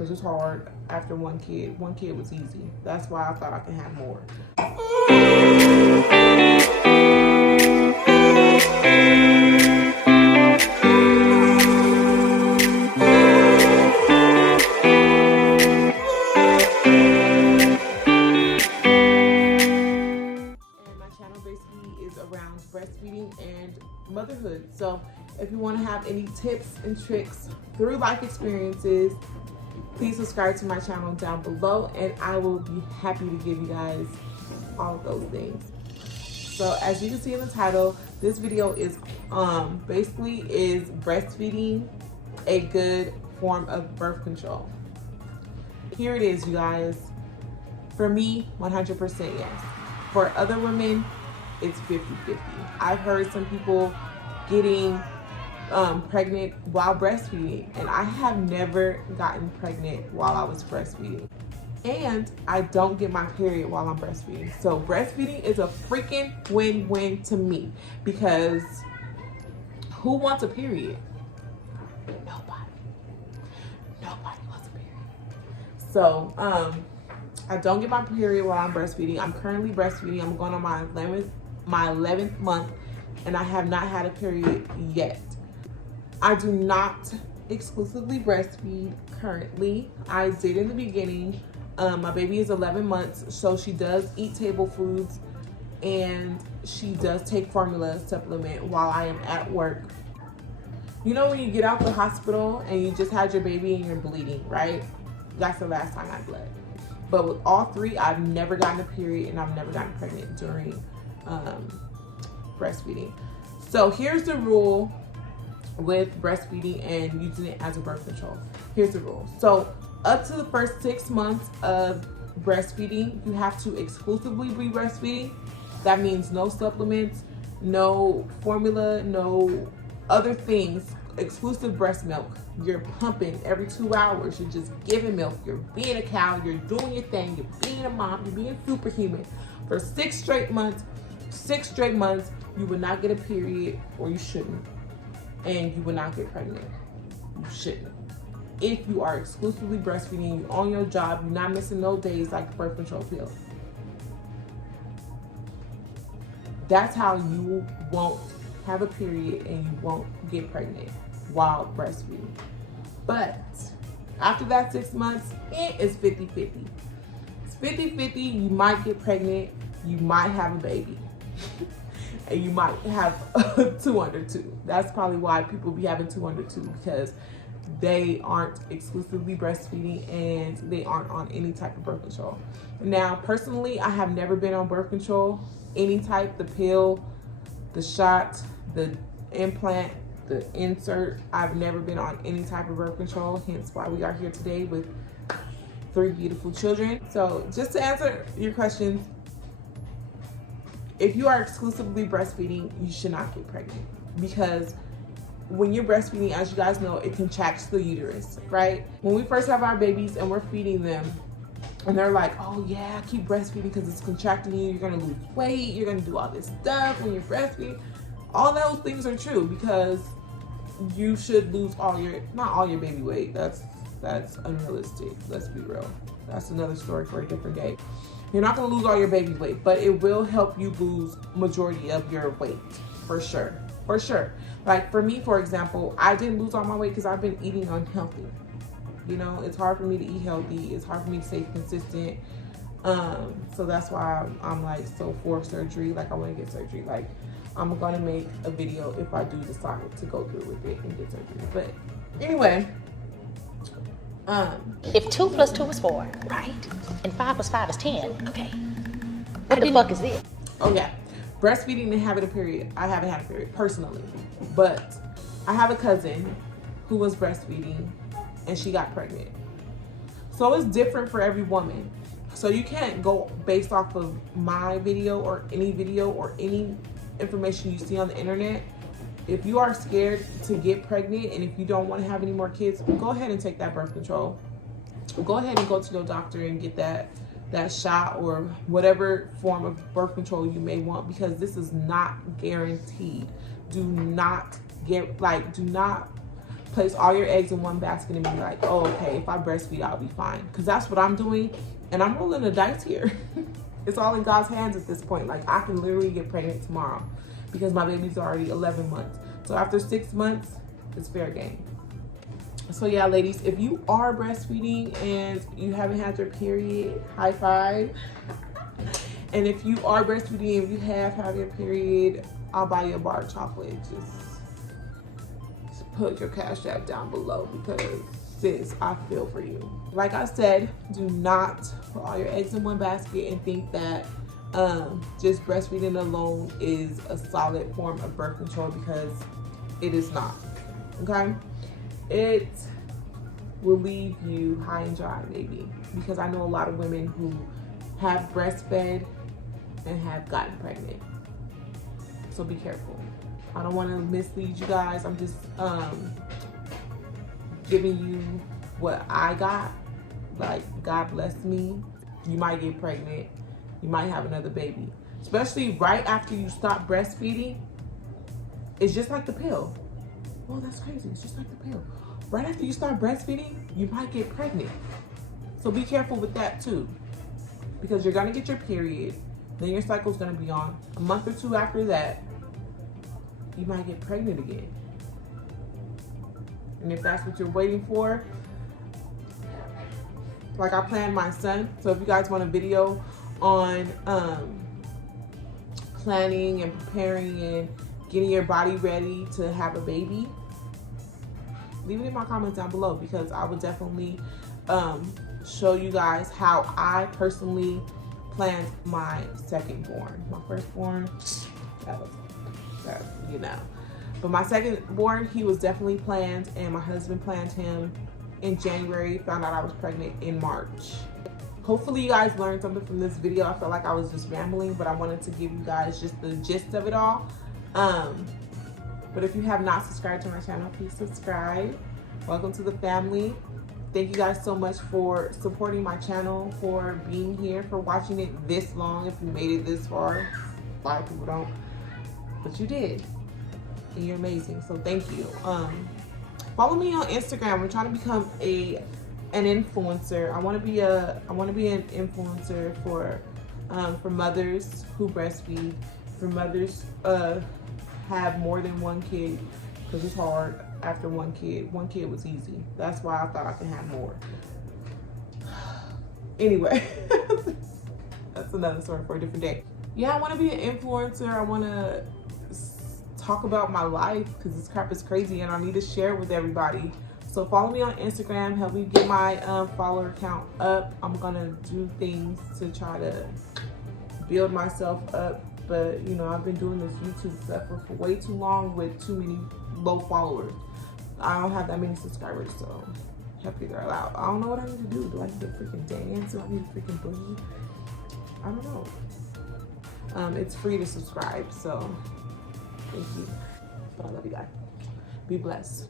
because it's hard after one kid. One kid was easy. That's why I thought I could have more. And my channel basically is around breastfeeding and motherhood. So if you want to have any tips and tricks through life experiences, please subscribe to my channel down below, and I will be happy to give you guys all of those things. So as you can see in the title, this video is basically is breastfeeding a good form of birth control. Here it is, you guys. For me, 100% yes. For other women, it's 50-50. I've heard some people getting pregnant while breastfeeding, and I have never gotten pregnant while I was breastfeeding. And I don't get my period while I'm breastfeeding. So breastfeeding is a freaking win-win to me, because who wants a period? Nobody. Nobody wants a period. So I don't get my period while I'm breastfeeding. I'm currently breastfeeding. I'm going on my 11th month, and I have not had a period yet. I do not exclusively breastfeed currently. I did in the beginning. My baby is 11 months, so she does eat table foods, and she does take formula supplement while I am at work. You know when you get out the hospital and you just had your baby and you're bleeding, right? That's the last time I bled. But with all three, I've never gotten a period, and I've never gotten pregnant during breastfeeding. So here's the rule with breastfeeding and using it as a birth control. Here's the rule. So up to the first 6 months of breastfeeding, you have to exclusively be breastfeeding. That means no supplements, no formula, no other things, exclusive breast milk. You're pumping every 2 hours. You're just giving milk. You're being a cow. You're doing your thing. You're being a mom. You're being superhuman. For 6 straight months, you will not get a period, or you shouldn't. And you will not get pregnant. You shouldn't. If you are exclusively breastfeeding, you're on your job, you're not missing no days like the birth control pill. That's how you won't have a period and you won't get pregnant while breastfeeding. But after that 6 months, it is 50-50. It's 50-50. You might get pregnant, you might have a baby. And you might have 2 under 2. That's probably why people be having 2 under 2, because they aren't exclusively breastfeeding and they aren't on any type of birth control. Now, personally, I have never been on birth control, any type, the pill, the shot, the implant, the insert. I've never been on any type of birth control, hence why we are here today with 3 beautiful children. So just to answer your questions, if you are exclusively breastfeeding, you should not get pregnant, because when you're breastfeeding, as you guys know, it contracts the uterus, right? When we first have our babies and we're feeding them, and they're like, oh yeah, keep breastfeeding because it's contracting you, you're gonna lose weight, you're gonna do all this stuff when you're breastfeeding. All those things are true, because you should lose not all your baby weight. That's unrealistic, let's be real. That's another story for a different day. You're not gonna lose all your baby weight, but it will help you lose majority of your weight, for sure, for sure. Like for me, for example, I didn't lose all my weight because I've been eating unhealthy. You know, it's hard for me to eat healthy. It's hard for me to stay consistent. So that's why I'm like so for surgery. Like I want to get surgery. Like I'm gonna make a video if I do decide to go through with it and get surgery. But anyway, if 2 + 2 is 4, right? And 5 + 5 is 10. Okay. What the fuck is this? Oh yeah, breastfeeding and having a period. I haven't had a period personally, but I have a cousin who was breastfeeding and she got pregnant. So it's different for every woman. So you can't go based off of my video or any information you see on the internet. If you are scared to get pregnant and if you don't want to have any more kids, go ahead and take that birth control. Go ahead and go to your doctor and get that shot or whatever form of birth control you may want, because this is not guaranteed. Do not place all your eggs in one basket and be like, oh, okay, if I breastfeed, I'll be fine. Because that's what I'm doing, and I'm rolling the dice here. It's all in God's hands at this point. Like, I can literally get pregnant tomorrow because my baby's already 11 months. So after 6 months, it's fair game. So yeah, ladies, if you are breastfeeding and you haven't had your period, high five. And if you are breastfeeding and you have had your period, I'll buy you a bar of chocolate. Just put your Cash App down below because sis, I feel for you. Like I said, do not put all your eggs in one basket and think that just breastfeeding alone is a solid form of birth control, because it is not, okay? It will leave you high and dry, maybe, because I know a lot of women who have breastfed and have gotten pregnant. So be careful. I don't want to mislead you guys. I'm just giving you what I got. Like, God bless me. You might get pregnant. You might have another baby. Especially right after you stop breastfeeding. It's just like the pill. Oh, that's crazy. It's just like the pill. Right after you start breastfeeding, you might get pregnant. So be careful with that too. Because you're gonna get your period. Then your cycle's gonna be on. A month or two after that, you might get pregnant again. And if that's what you're waiting for, like I planned my son. So if you guys want a video on planning and preparing and getting your body ready to have a baby, leave it in my comments down below, because I will definitely show you guys how I personally planned my second born. My firstborn, that, you know. But my second born, he was definitely planned, and my husband planned him in January, found out I was pregnant in March. Hopefully you guys learned something from this video. I felt like I was just rambling, but I wanted to give you guys just the gist of it all. But if you have not subscribed to my channel, please subscribe. Welcome to the family. Thank you guys so much for supporting my channel, for being here, for watching it this long. If you made it this far, a lot of people don't, but you did, and you're amazing. So thank you. Follow me on Instagram. I'm trying to become an influencer. I want to be an influencer for mothers who breastfeed, for mothers have more than one kid, because it's hard after one kid. One kid was easy. That's why I thought I could have more. Anyway, that's another story for a different day. Yeah, I want to be an influencer. I want to talk about my life, because this crap is crazy and I need to share with everybody. So follow me on Instagram. Help me get my follower count up. I'm gonna do things to try to build myself up. But you know, I've been doing this YouTube stuff for way too long with too many low followers. I don't have that many subscribers, so help figure it out. I don't know what I need to do. Do I need to freaking dance? Do I need to freaking boogie? I don't know. It's free to subscribe, so thank you. But I love you guys. Be blessed.